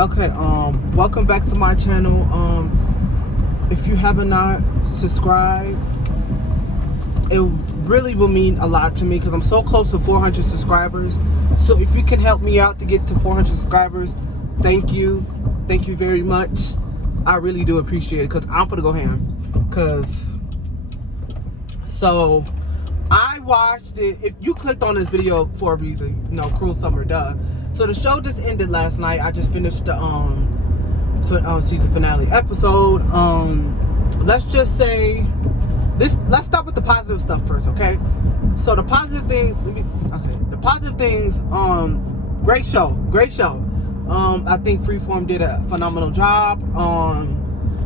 Okay, welcome back to my channel. If you haven't not subscribed, it really will mean a lot to me because I'm so close to 400 subscribers. So if you can help me out to get to 400 subscribers, thank you very much. I really do appreciate it because I'm gonna go ham. So I watched it. If you clicked on this video for a reason, you know, Cruel Summer, duh. So the show just ended last night. I just finished the season finale episode. Let's just say this. Let's start with the positive stuff first, okay? So the positive things. The positive things. Great show. I think Freeform did a phenomenal job.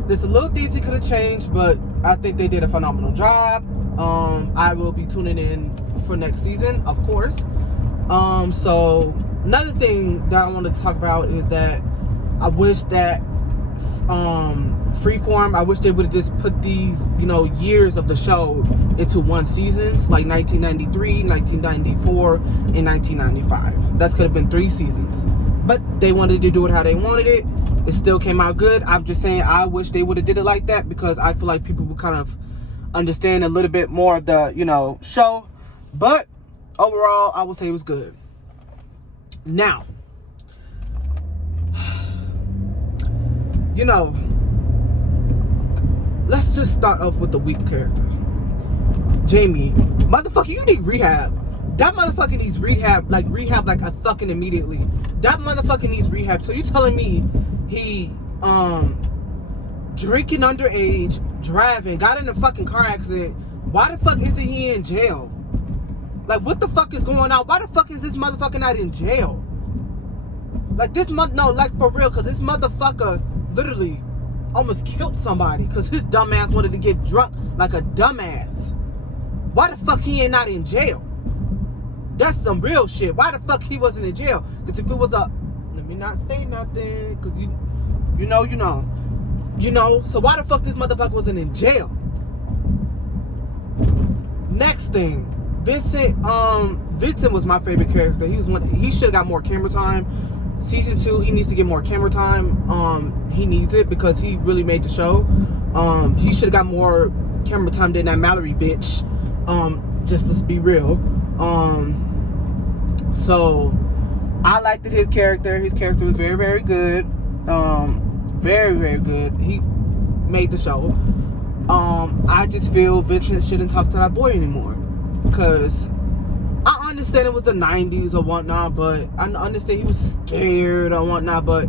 There's a little things he could have changed, but I think they did a phenomenal job. I will be tuning in for next season, of course. So another thing that I wanted to talk about is that I wish that Freeform, I wish they would have just put these, you know, years of the show into one seasons, like 1993, 1994, and 1995. That could have been 3 seasons. But they wanted to do it how they wanted it. It still came out good. I'm just saying I wish they would have did it like that because I feel like people would kind of understand a little bit more of the, you know, show. But overall, I would say it was good. Now, you know, let's just start off with the weak characters. Jamie, motherfucker, you need rehab. That motherfucker needs rehab like a fucking immediately. That motherfucker needs rehab. So you telling me he drinking underage, driving, got in a fucking car accident. Why the fuck isn't he in jail? Like, what the fuck is going on? Why the fuck is this motherfucker not in jail? Like, like, for real, because this motherfucker literally almost killed somebody because his dumbass wanted to get drunk like a dumbass. Why the fuck he ain't not in jail? That's some real shit. Why the fuck he wasn't in jail? Because if it was a... Let me not say nothing, because you know. So why the fuck this motherfucker wasn't in jail? Next thing, Vincent was my favorite character. He should have got more camera time. Season 2, he needs to get more camera time. He needs it because he really made the show. He should have got more camera time than that Mallory bitch. Just let's be real. So I liked his character. His character was very, very good. Very, very good. He made the show. I just feel Vincent shouldn't talk to that boy anymore. Because I understand it was the 90s or whatnot, but I understand he was scared or whatnot, but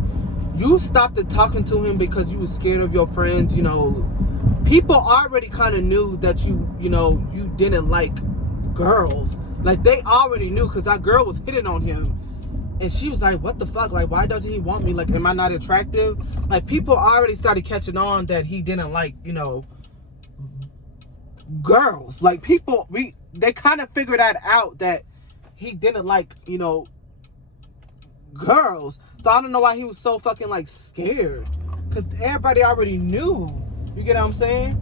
you stopped talking to him because you were scared of your friends. You know, people already kind of knew that you didn't like girls. Like, they already knew because that girl was hitting on him. And she was like, what the fuck? Like, why doesn't he want me? Like, am I not attractive? Like, people already started catching on that he didn't like, you know, girls. Like, they kind of figured that out, that he didn't like, you know, girls. So I don't know why he was so fucking, like, scared. Because everybody already knew. You get what I'm saying?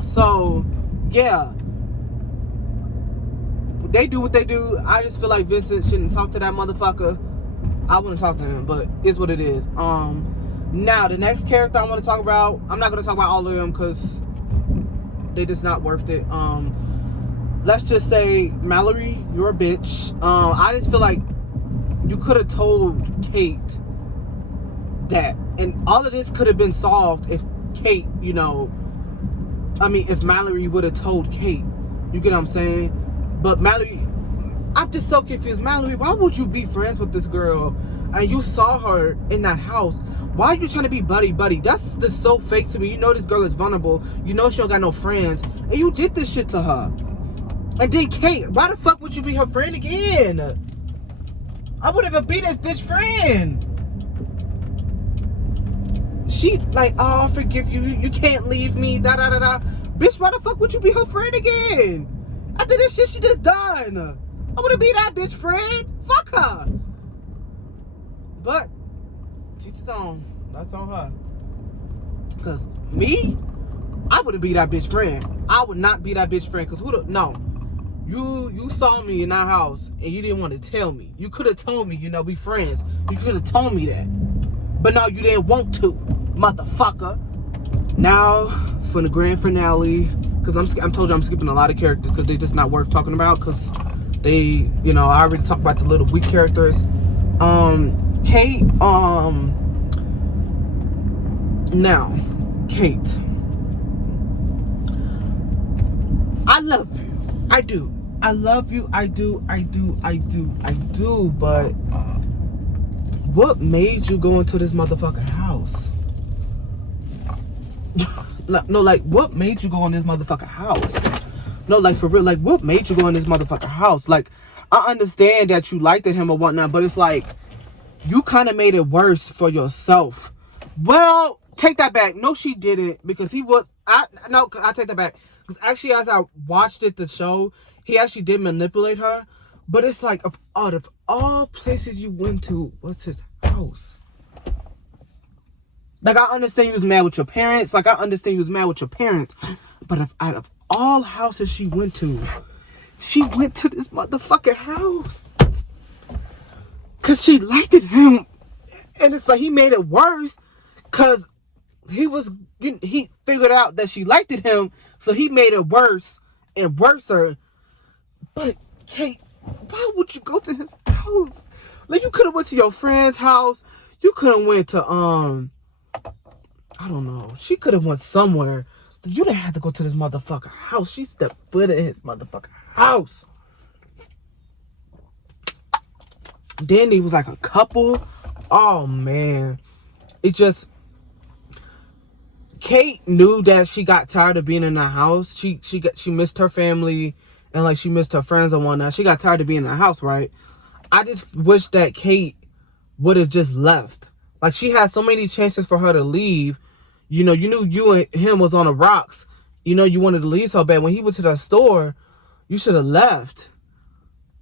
So, yeah. They do what they do. I just feel like Vincent shouldn't talk to that motherfucker. I wouldn't talk to him, but it's what it is. Now, the next character I want to talk about, I'm not going to talk about all of them because they just not worth it. Let's just say, Mallory, you're a bitch. I just feel like you could have told Kate that. And all of this could have been solved if Kate, you know, if Mallory would have told Kate. You get what I'm saying? But Mallory, I'm just so confused. Mallory, why would you be friends with this girl? And you saw her in that house. Why are you trying to be buddy-buddy? That's just so fake to me. You know this girl is vulnerable. You know she don't got no friends. And you did this shit to her. And then Kate, why the fuck would you be her friend again? I would never be this bitch friend. She like, oh, I forgive you. You can't leave me. Da-da-da-da. Bitch, why the fuck would you be her friend again? After this shit she just done. I wouldn't be that bitch friend. Fuck her. But teach his own. That's on her. Cause me, I wouldn't be that bitch friend. I would not be that bitch friend. Cause no. You saw me in our house and you didn't want to tell me. You could have told me, we friends. You could have told me that. But no, you didn't want to, motherfucker. Now for the grand finale, because I told you I'm skipping a lot of characters because they're just not worth talking about, because they, I already talked about the little weak characters. Kate, now, Kate, I love you. I do. I love you. I do. But what made you go into this motherfucking house? No, like, what made you go in this motherfucking house? No, like, for real, like, what made you go in this motherfucking house? Like, I understand that you liked him or whatnot, but it's like, you kind of made it worse for yourself. Well, take that back. No, she didn't, because I take that back. Because actually, as I watched the show, he actually did manipulate her. But it's like, out of all places you went to, what's his house? Like, I understand you was mad with your parents. But out of all houses she went to this motherfucking house. Because she liked him. And it's like, he made it worse. Because he figured out that she liked him. So he made it worse and worser. But, Kate, why would you go to his house? Like, you could have went to your friend's house. You could have went to, I don't know. She could have went somewhere. You didn't have to go to this motherfucker house. She stepped foot in his motherfucker house. Then he was like a couple. Oh, man. It just... Kate knew that she got tired of being in the house. She missed her family and like she missed her friends and whatnot. She got tired of being in the house, right? I just wish that Kate would have just left. Like, she had so many chances for her to leave. You knew you and him was on the rocks. You wanted to leave so bad. When he went to the store, you should have left.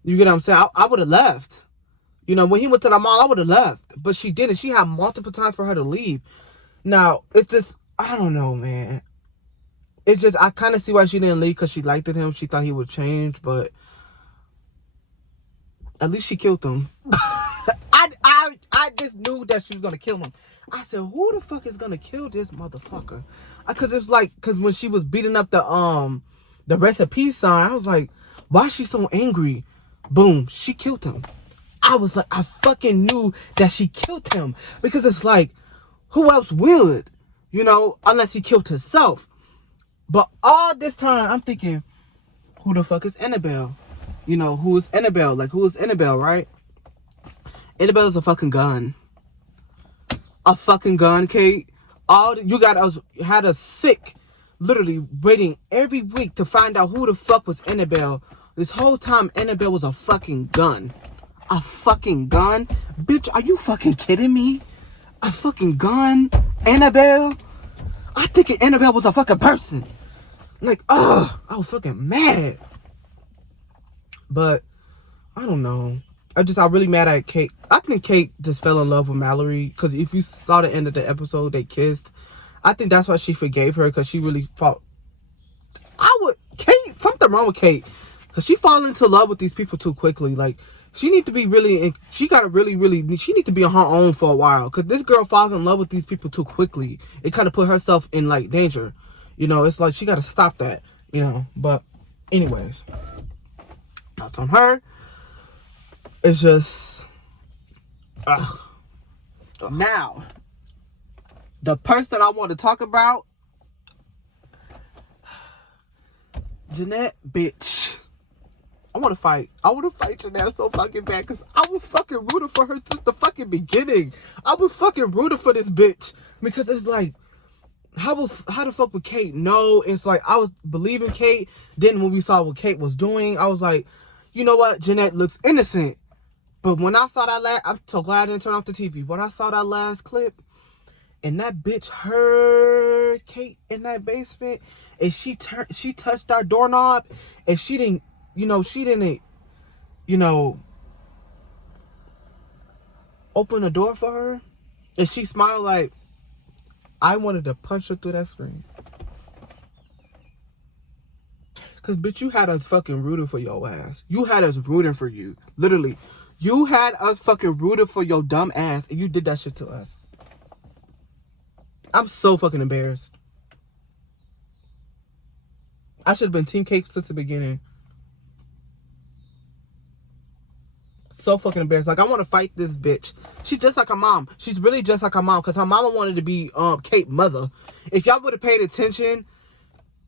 You get what I'm saying? I would have left. When he went to the mall, I would have left. But she didn't. She had multiple times for her to leave. Now, it's just... I don't know, man. It's just, I kind of see why she didn't leave, because she liked him. She thought he would change, but at least she killed him. I just knew that she was going to kill him. I said, who the fuck is going to kill this motherfucker? Because it's like, because when she was beating up the recipe sign, I was like, why is she so angry? Boom, she killed him. I was like, I fucking knew that she killed him. Because it's like, who else would? Unless he killed himself. But all this time, I'm thinking, who the fuck is Annabelle? Who is Annabelle? Like, who is Annabelle, right? Annabelle is a fucking gun. A fucking gun, Kate. You had us sick, literally waiting every week to find out who the fuck was Annabelle. This whole time, Annabelle was a fucking gun. A fucking gun? Bitch, are you fucking kidding me? A fucking gun? Annabelle? I think Annabelle was a fucking person. Like, I was fucking mad. But, I don't know. I'm really mad at Kate. I think Kate just fell in love with Mallory. Because if you saw the end of the episode, they kissed. I think that's why she forgave her. Because she really fought. Something wrong with Kate. Because she fall into love with these people too quickly. Like, she need to be she got to she need to be on her own for a while. Because this girl falls in love with these people too quickly. It kind of put herself in, like, danger. It's like, she got to stop that. But, anyways. That's on her. It's just... Ugh. Now, the person I want to talk about... Jeanette, bitch. I want to fight Jeanette so fucking bad, because I was fucking rooting for her since the fucking beginning. I was fucking rooting for this bitch, because it's like, how the fuck would Kate know? It's like, I was believing Kate. Then when we saw what Kate was doing, I was like, you know what? Jeanette looks innocent. But when I saw that I'm so glad I didn't turn off the TV. When I saw that last clip, and that bitch heard Kate in that basement, and she touched our doorknob, and she didn't open the door for her, and she smiled like, I wanted to punch her through that screen. Because, bitch, you had us fucking rooting for your ass. You had us rooting for you. Literally. You had us fucking rooting for your dumb ass, and you did that shit to us. I'm so fucking embarrassed. I should have been Team Cake since the beginning. So fucking embarrassed. Like, I want to fight this bitch. She's just like her mom. She's really just like her mom, because her mama wanted to be Kate's mother. If y'all would have paid attention,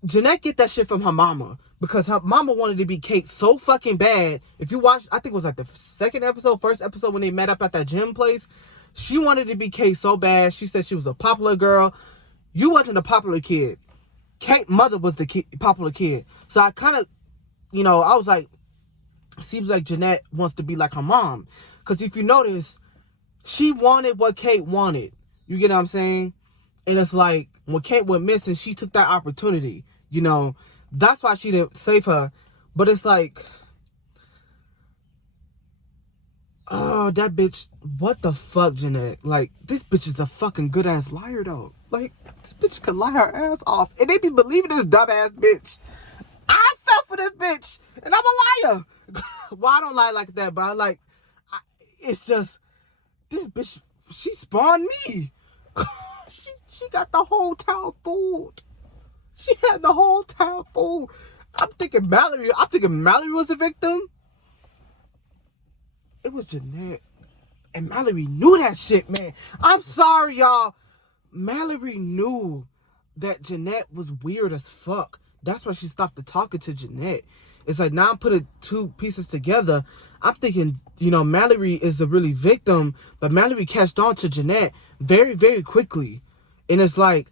Jeanette get that shit from her mama, because her mama wanted to be Kate so fucking bad. If you watch, I think it was like the first episode when they met up at that gym place, she wanted to be Kate so bad. She said she was a popular girl. You wasn't a popular kid. Kate's mother was the popular kid. So I kind of, I was like, seems like Jeanette wants to be like her mom. Because if you notice, she wanted what Kate wanted. You get what I'm saying? And it's like, when Kate went missing, she took that opportunity. That's why she didn't save her. But it's like, oh, that bitch, what the fuck, Jeanette? Like, this bitch is a fucking good ass liar, though. Like, this bitch could lie her ass off. And they be believing this dumb ass bitch. I fell for this bitch. And I'm a liar. Well, I don't lie like that, but it's just, this bitch, she spawned me. She got the whole town fooled. She had the whole town fooled. I'm thinking Mallory was the victim. It was Jeanette. And Mallory knew that shit, man. I'm sorry, y'all. Mallory knew that Jeanette was weird as fuck. That's why she stopped talking to Jeanette. It's like, now I'm putting two pieces together. I'm thinking, Mallory is the really victim, but Mallory catched on to Jeanette very, very quickly. And it's like,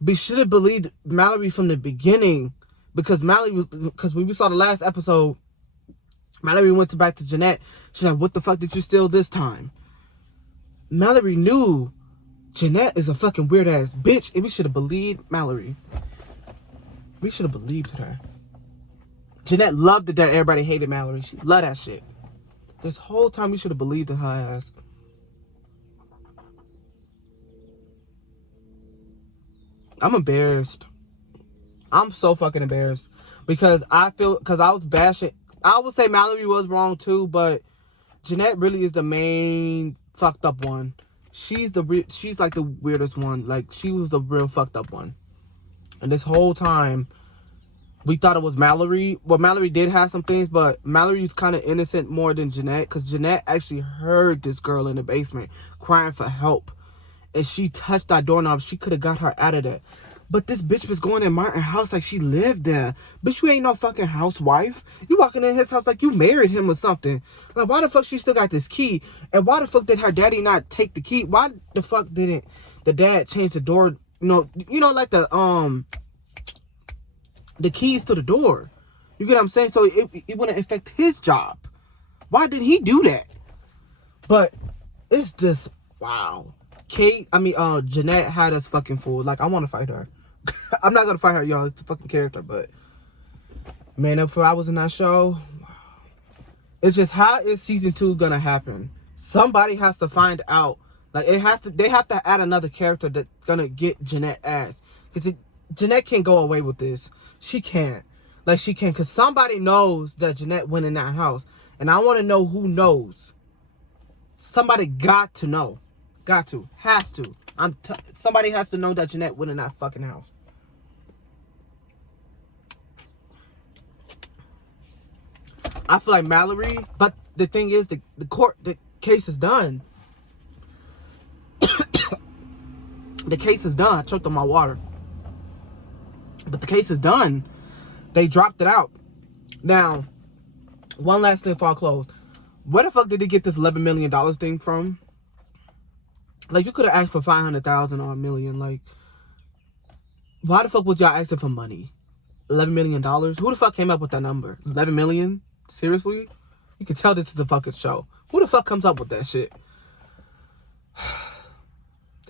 we should have believed Mallory from the beginning, because when we saw the last episode, Mallory went back to Jeanette. She's like, what the fuck did you steal this time? Mallory knew Jeanette is a fucking weird ass bitch, and we should have believed Mallory. We should have believed her. Jeanette loved it that everybody hated Mallory. She loved that shit. This whole time we should have believed in her ass. I'm embarrassed. I'm so fucking embarrassed. Because I was bashing. I would say Mallory was wrong too, but Jeanette really is the main fucked up one. She's like the weirdest one. Like, she was the real fucked up one. And this whole time, we thought it was Mallory. Well, Mallory did have some things, but Mallory's kind of innocent more than Jeanette, because Jeanette actually heard this girl in the basement crying for help. And she touched that doorknob. She could have got her out of there. But this bitch was going in Martin's house like she lived there. Bitch, you ain't no fucking housewife. You walking in his house like you married him or something. Like, why the fuck she still got this key? And why the fuck did her daddy not take the key? Why the fuck didn't the dad change the door? Like the keys to the door. You get what I'm saying? So it wouldn't affect his job. Why did he do that? But it's just, wow. Jeanette had us fucking fooled. Like, I want to fight her. I'm not going to fight her, y'all. It's a fucking character, but man, if I was in that show, it's just, how is season 2 going to happen? Somebody has to find out. Like, they have to add another character that's going to get Jeanette ass. Because Jeanette can't go away with this. She can't. Like, she can't. Because somebody knows that Jeanette went in that house. And I want to know who knows. Somebody got to know. Got to. Has to. Somebody has to know that Jeanette went in that fucking house. I feel like Mallory. But the thing is, the case is done. The case is done. I choked on my water. But the case is done. They dropped it out. Now, one last thing before I close. Where the fuck did they get this $11 million thing from? Like, you could have asked for $500,000 or $1 million. Like, why the fuck was y'all asking for money? $11 million? Who the fuck came up with that number? 11 million? Seriously? You can tell this is a fucking show. Who the fuck comes up with that shit?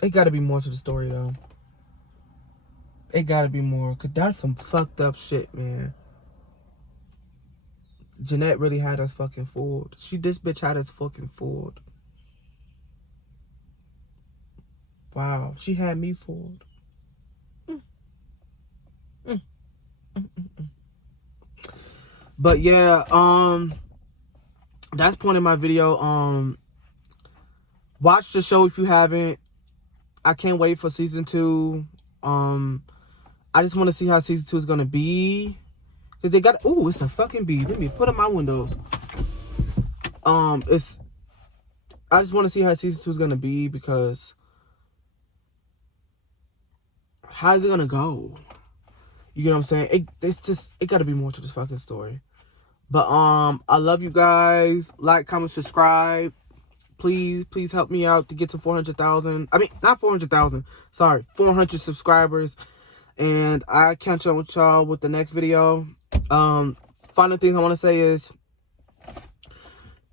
It gotta be more to the story, though. It gotta be more. Because that's some fucked up shit, man. Jeanette really had us fucking fooled. This bitch had us fucking fooled. Wow. She had me fooled. But yeah, that's point in my video. Watch the show if you haven't. I can't wait for season 2. I just want to see how season 2 is gonna be. Cause they got, ooh, it's a fucking bee. Let me put up my windows. I just want to see how season 2 is gonna be, because how is it gonna go? You get what I'm saying? It gotta be more to this fucking story. But I love you guys. Like, comment, subscribe. Please help me out to get to 400,000. I mean, not 400,000. Sorry, 400 subscribers. And I catch up with y'all with the next video. Final thing I want to say is,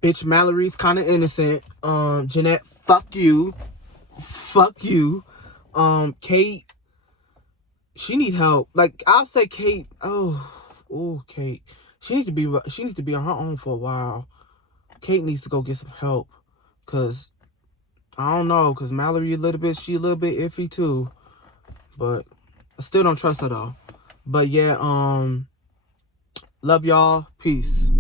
bitch, Mallory's kind of innocent. Jeanette, fuck you. Fuck you. Kate, she need help. Like, I'll say Kate. Oh, Kate. She needs to be on her own for a while. Kate needs to go get some help. Cause I don't know. Cause Mallory she a little bit iffy too. But I still don't trust her though. But yeah, love y'all. Peace.